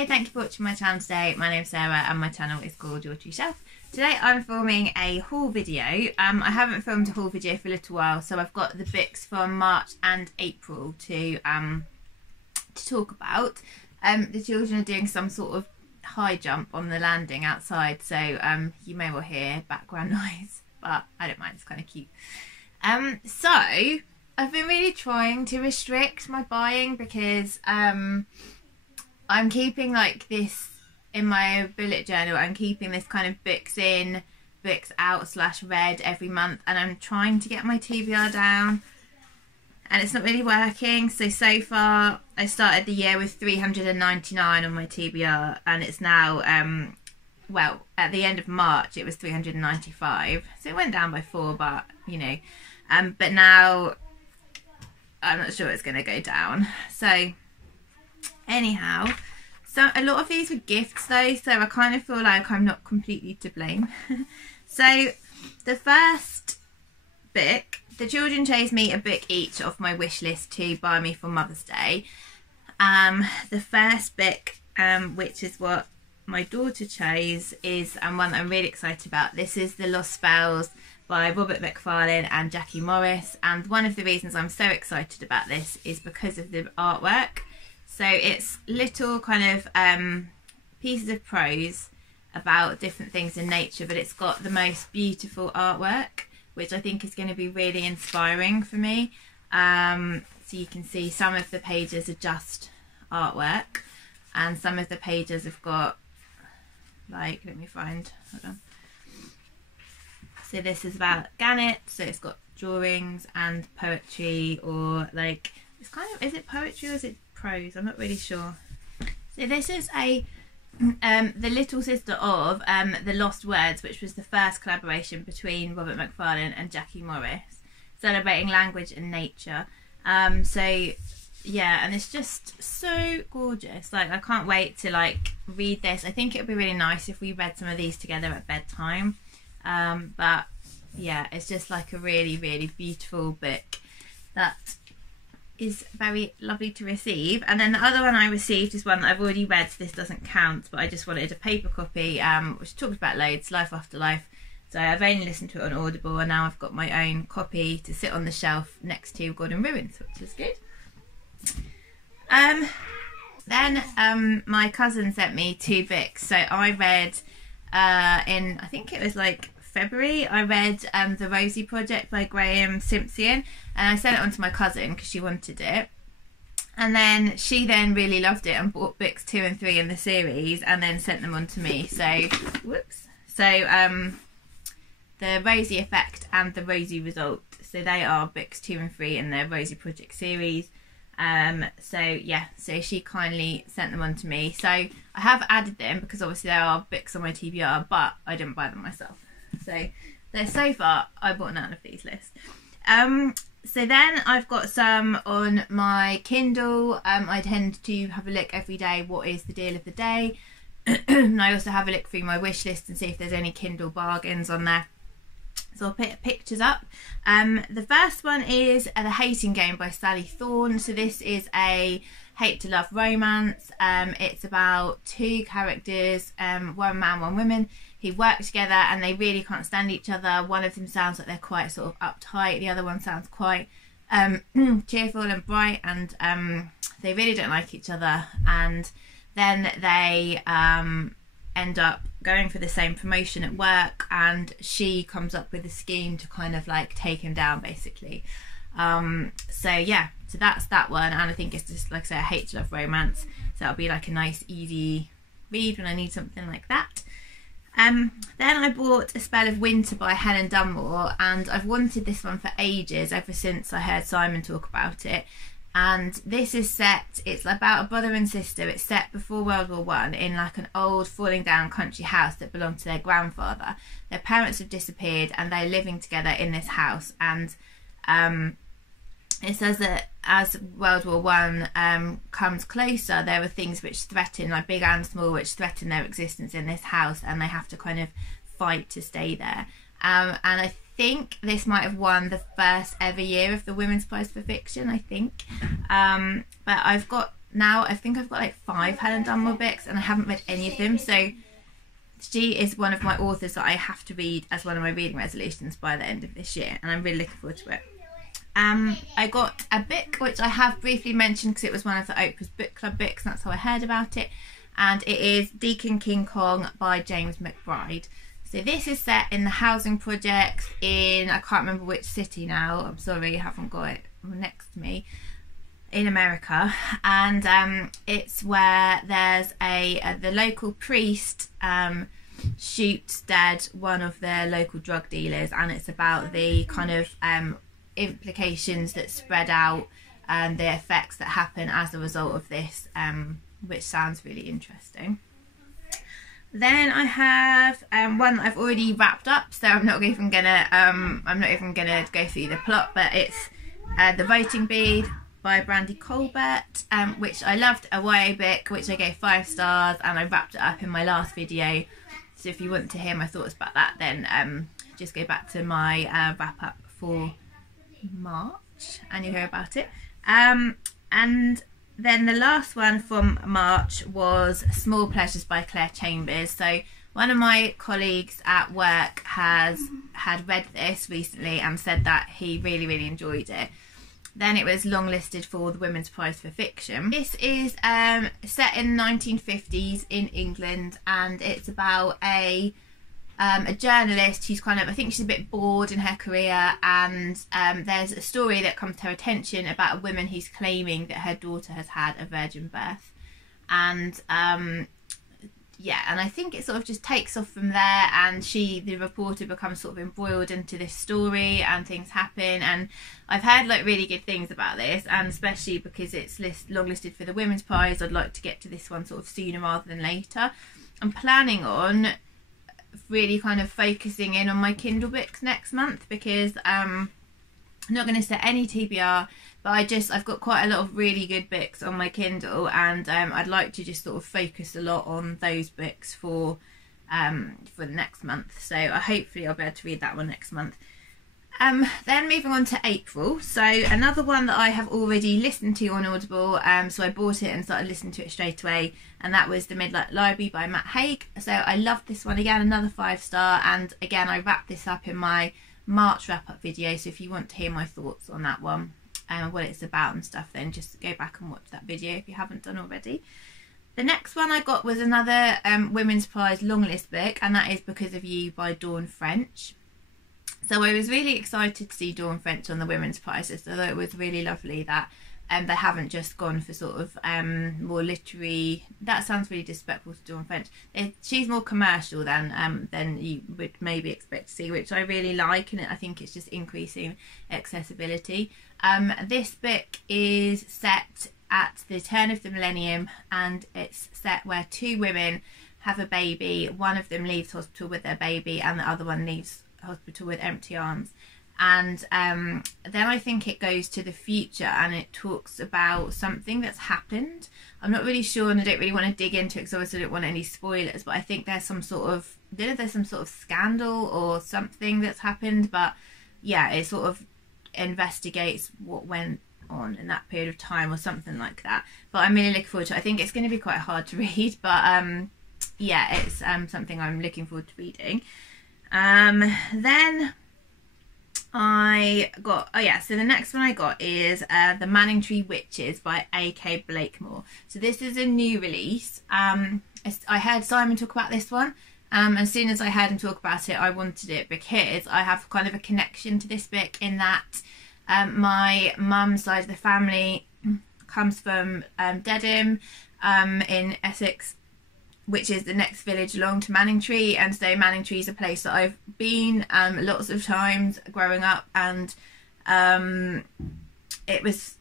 Hello, thank you for watching my channel today. My name's Sarah and my channel is called Your True Self. Today I'm filming a haul video. I haven't filmed a haul video for a little while, so I've got the books from March and April to talk about. The children are doing some sort of high jump on the landing outside, so you may well hear background noise, but I don't mind, it's kind of cute. So I've been really trying to restrict my buying because I'm keeping like this in my bullet journal. I'm keeping this kind of books in, books out / read every month, and I'm trying to get my TBR down and it's not really working. So far I started the year with 399 on my TBR and it's now well, at the end of March it was 395, so it went down by 4, but you know, but now I'm not sure it's going to go down. So anyhow, so a lot of these were gifts though, so I kind of feel like I'm not completely to blame. So the first book, the children chose me a book each off my wish list to buy me for Mother's Day. The first book, which is what my daughter chose, is one that I'm really excited about. This is The Lost Spells by Robert Macfarlane and Jackie Morris, and one of the reasons I'm so excited about this is because of the artwork. So it's little kind of pieces of prose about different things in nature, but it's got the most beautiful artwork, which I think is going to be really inspiring for me. So you can see some of the pages are just artwork, and some of the pages have got, like, let me find, hold on. So this is about Garrett, so it's got drawings and poetry, or like, it's kind of, is it poetry or is it prose? I'm not really sure. So this is a the little sister of The Lost Words, which was the first collaboration between Robert Macfarlane and Jackie Morris, celebrating language and nature. So yeah, and it's just so gorgeous. Like, I can't wait to like read this. I think it would be really nice if we read some of these together at bedtime. But yeah, it's just like a really, really beautiful book that is very lovely to receive. And then the other one I received is one that I've already read, so this doesn't count, but I just wanted a paper copy, which talks about loads, Life After Life. So I've only listened to it on Audible, and now I've got my own copy to sit on the shelf next to Gordon Ruins, which is good. Then my cousin sent me 2 books. So I read in, I think it was like February, I read The Rosie Project by Graeme, Simsion, and I sent it on to my cousin because she wanted it, and then she then really loved it and bought books 2 and 3 in the series and then sent them on to me. So whoops, so The Rosie Effect and The Rosie Result, so they are books 2 and 3 in the Rosie Project series. So yeah, so she kindly sent them on to me, so I have added them because obviously there are books on my TBR, but I didn't buy them myself. So far I bought none of these lists. So then I've got some on my Kindle. I tend to have a look every day, what is the deal of the day. And I also have a look through my wish list and see if there's any Kindle bargains on there. So I'll put pictures up. The first one is The Hating Game by Sally Thorne. So this is a hate to love romance. It's about 2 characters, one man, one woman, who work together and they really can't stand each other. One of them sounds like they're quite sort of uptight, the other one sounds quite cheerful and bright, and they really don't like each other, and then they end up going for the same promotion at work, and she comes up with a scheme to kind of like take him down basically. So yeah, so that's that one, and I think it's just, like I say, a hate to love romance, so that'll be like a nice easy read when I need something like that. Then I bought A Spell of Winter by Helen Dunmore, and I've wanted this one for ages, ever since I heard Simon talk about it. And this is set, it's about a brother and sister, it's set before World War I in like an old falling down country house that belonged to their grandfather. Their parents have disappeared and they're living together in this house, and it says that as World War I comes closer, there are things which threaten, like big and small, which threaten their existence in this house, and they have to kind of fight to stay there. And I think this might have won the first ever year of the Women's Prize for Fiction, I think. But I've got now. I think I've got like 5 Helen Dunmore books and I haven't read any of them, so she is one of my authors that I have to read as one of my reading resolutions by the end of this year, and I'm really looking forward to it. I got a book which I have briefly mentioned because it was one of the Oprah's book club books, that's how I heard about it, and it is Deacon King Kong by James McBride. So this is set in the housing projects in, I can't remember which city now, I'm sorry, I haven't got it next to me, in America, and it's where there's the local priest shoots dead one of their local drug dealers, and it's about the kind of implications that spread out and the effects that happen as a result of this, which sounds really interesting. Then I have one that I've already wrapped up, so I'm not even gonna go through the plot, but it's The Voting Bead by Brandy Colbert, which I loved, a YA book which I gave 5 stars, and I wrapped it up in my last video. So if you want to hear my thoughts about that, then just go back to my wrap up for March and you'll hear about it. And then the last one from March was Small Pleasures by Clare Chambers. So one of my colleagues at work had read this recently and said that he really enjoyed it. Then it was longlisted for the Women's Prize for Fiction. This is set in the 1950s in England, and it's about a journalist who's kind of, I think she's a bit bored in her career, and there's a story that comes to her attention about a woman who's claiming that her daughter has had a virgin birth, and yeah, and I think it sort of just takes off from there, and the reporter, becomes sort of embroiled into this story, and things happen. And I've heard like really good things about this, and especially because it's longlisted for the Women's Prize, I'd like to get to this one sort of sooner rather than later. I'm planning on really kind of focusing in on my Kindle books next month, because I'm not going to set any TBR, but I've got quite a lot of really good books on my Kindle, and I'd like to just sort of focus a lot on those books for the next month. So hopefully I'll be able to read that one next month. Then moving on to April, so another one that I have already listened to on Audible, so I bought it and started listening to it straight away, and that was The Midnight Library by Haig. So I loved this one again, another 5-star, and again I wrapped this up in my March wrap-up video, so if you want to hear my thoughts on that one and what it's about and stuff, then just go back and watch that video if you haven't done already. The next one I got was another Women's Prize longlist book, and that is Because of You by Dawn French. So I was really excited to see Dawn French on the Women's Prizes, although it was really lovely that they haven't just gone for sort of more literary. That sounds really disrespectful to Dawn French. She's more commercial than you would maybe expect to see, which I really like, and I think it's just increasing accessibility. This book is set at the turn of the millennium, and it's set where 2 women have a baby. One of them leaves hospital with their baby, and the other one leaves hospital with empty arms. And then I think it goes to the future, and it talks about something that's happened. I'm not really sure, and I don't really want to dig into it because obviously I don't want any spoilers, but I think there's some sort of scandal or something that's happened. But yeah, it sort of investigates what went on in that period of time or something like that. But I'm really looking forward to it. I think it's going to be quite hard to read, but yeah, it's something I'm looking forward to reading. Then I got, so the next one I got is The Manningtree Witches by A.K. Blakemore. So this is a new release. I heard Simon talk about this one. As soon as I heard him talk about it, I wanted it because I have kind of a connection to this book in that my mum's side of the family comes from Dedham in Essex, which is the next village along to Manningtree, and so Manningtree is a place that I've been lots of times growing up, and it was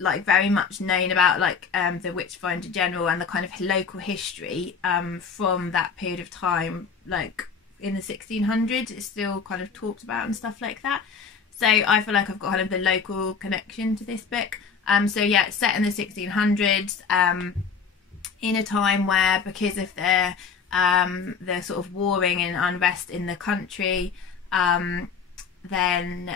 like very much known about like the witch find in general and the kind of local history from that period of time, like in the 1600s. It's still kind of talked about and stuff like that, so I feel like I've got kind of the local connection to this book. So yeah, it's set in the 1600s, in a time where, because of the sort of warring and unrest in the country, then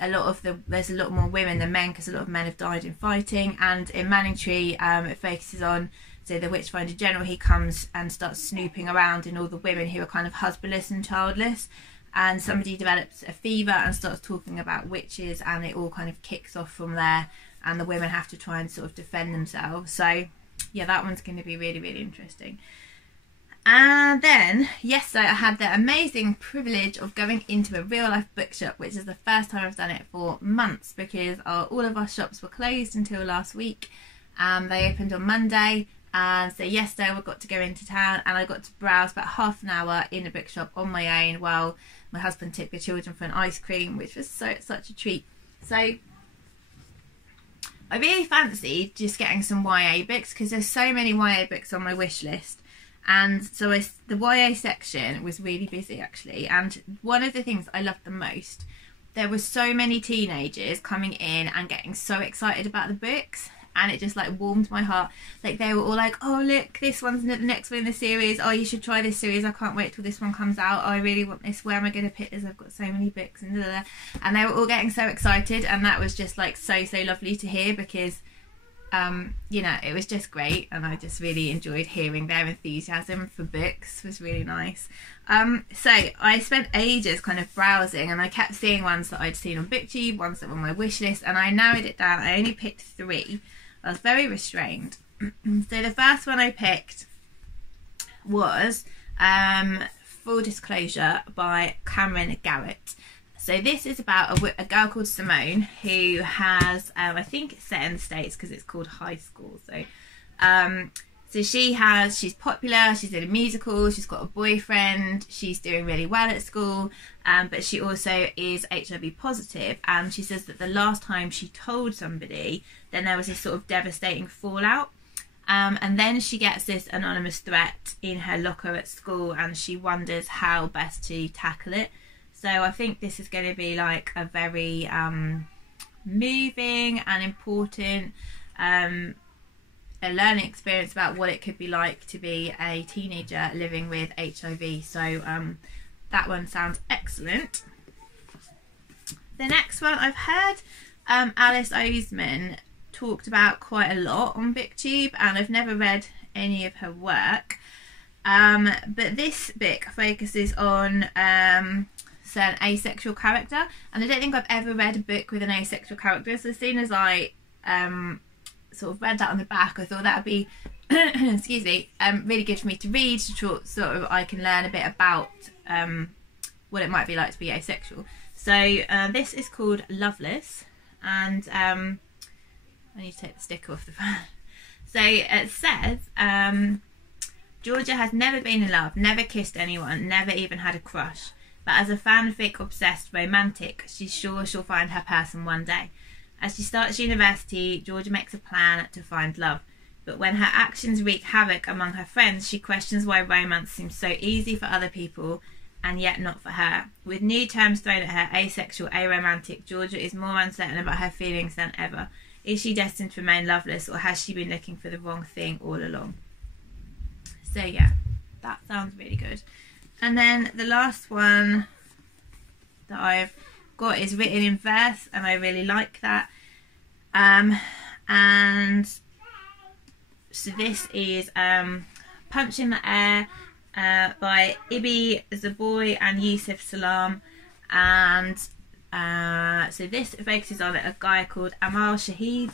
there's a lot more women than men because a lot of men have died in fighting. And in Manningtree, it focuses on, so the Witchfinder General, he comes and starts snooping around in all the women who are kind of husbandless and childless, and somebody develops a fever and starts talking about witches, and it all kind of kicks off from there, and the women have to try and sort of defend themselves. So yeah, that one's going to be really, really interesting. And then yesterday I had the amazing privilege of going into a real life bookshop, which is the first time I've done it for months, because all of our shops were closed until last week. They opened on Monday, and so yesterday I got to go into town and I got to browse about half an hour in a bookshop on my own while my husband took the children for an ice cream, which was such a treat. So I really fancied just getting some YA books because there's so many YA books on my wish list. And so the YA section was really busy actually, and one of the things I loved the most, there were so many teenagers coming in and getting so excited about the books, and it just like warmed my heart. Like they were all like, oh look, this one's the next one in the series, oh you should try this series, I can't wait till this one comes out, oh I really want this, where am I going to pick this, I've got so many books, and and they were all getting so excited, and that was just like so lovely to hear, because you know, it was just great, and I just really enjoyed hearing their enthusiasm for books. It was really nice. So I spent ages kind of browsing, and I kept seeing ones that I'd seen on BookTube, ones that were on my wish list, and I narrowed it down. I only picked 3. I was very restrained. So the first one I picked was Full Disclosure by Camryn Garrett. So this is about a girl called Simone who has, I think it's set in the States because it's called High School. So she's popular, she's in a musical, she's got a boyfriend, she's doing really well at school, but she also is HIV positive, and she says that the last time she told somebody, then there was this sort of devastating fallout. And then she gets this anonymous threat in her locker at school, and she wonders how best to tackle it. So I think this is going to be like a very moving and important a learning experience about what it could be like to be a teenager living with HIV. So that one sounds excellent. The next one I've heard Alice Oseman talked about quite a lot on BookTube, and I've never read any of her work. But this book focuses on an asexual character, and I don't think I've ever read a book with an asexual character, so as soon as I sort of read that on the back, I thought that would be excuse me, really good for me to read, so sort of I can learn a bit about what it might be like to be asexual. So this is called Loveless, and I need to take the sticker off the front. So it says Georgia has never been in love, never kissed anyone, never even had a crush. But as a fanfic-obsessed romantic, she's sure she'll find her person one day. As she starts university, Georgia makes a plan to find love. But when her actions wreak havoc among her friends, she questions why romance seems so easy for other people and yet not for her. With new terms thrown at her, asexual, aromantic, Georgia is more uncertain about her feelings than ever. Is she destined to remain loveless, or has she been looking for the wrong thing all along? So yeah, that sounds really good. And then the last one that I've got is written in verse, and I really like that. And so this is Punch in the Air by Ibi Zoboi and Yusef Salaam. And so this focuses on a guy called Ahmaud.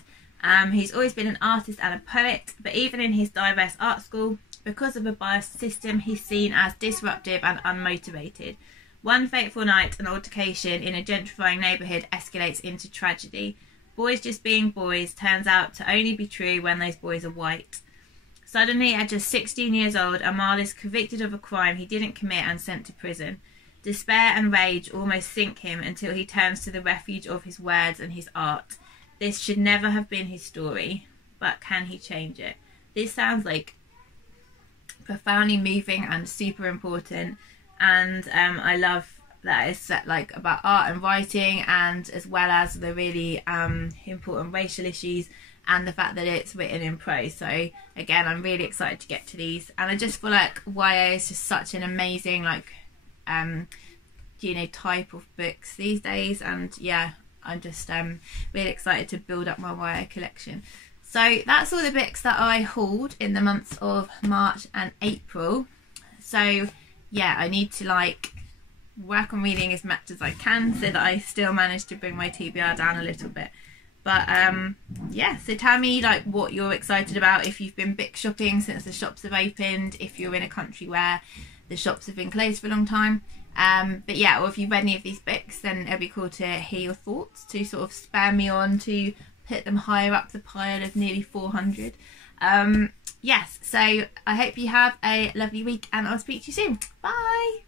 He's always been an artist and a poet, but even in his diverse art school, because of a biased system, he's seen as disruptive and unmotivated. One fateful night, an altercation in a gentrifying neighbourhood escalates into tragedy. Boys just being boys turns out to only be true when those boys are white. Suddenly, at just 16 years old, Ahmaud is convicted of a crime he didn't commit and sent to prison. Despair and rage almost sink him until he turns to the refuge of his words and his art. This should never have been his story, but can he change it? This sounds like profoundly moving and super important, and I love that it's set like about art and writing, and as well as the really important racial issues, and the fact that it's written in prose. So again, I'm really excited to get to these, and I just feel like YA is just such an amazing like you know type of books these days, and yeah, I'm just really excited to build up my wire collection. So that's all the books that I hauled in the months of March and April. So yeah, I need to like work on reading as much as I can so that I still manage to bring my TBR down a little bit. But yeah, so tell me like what you're excited about, if you've been book shopping since the shops have opened, if you're in a country where the shops have been closed for a long time. But yeah, or if you've read any of these books, then it'll be cool to hear your thoughts, to sort of spur me on to put them higher up the pile of nearly 400. Yes, so I hope you have a lovely week and I'll speak to you soon. Bye!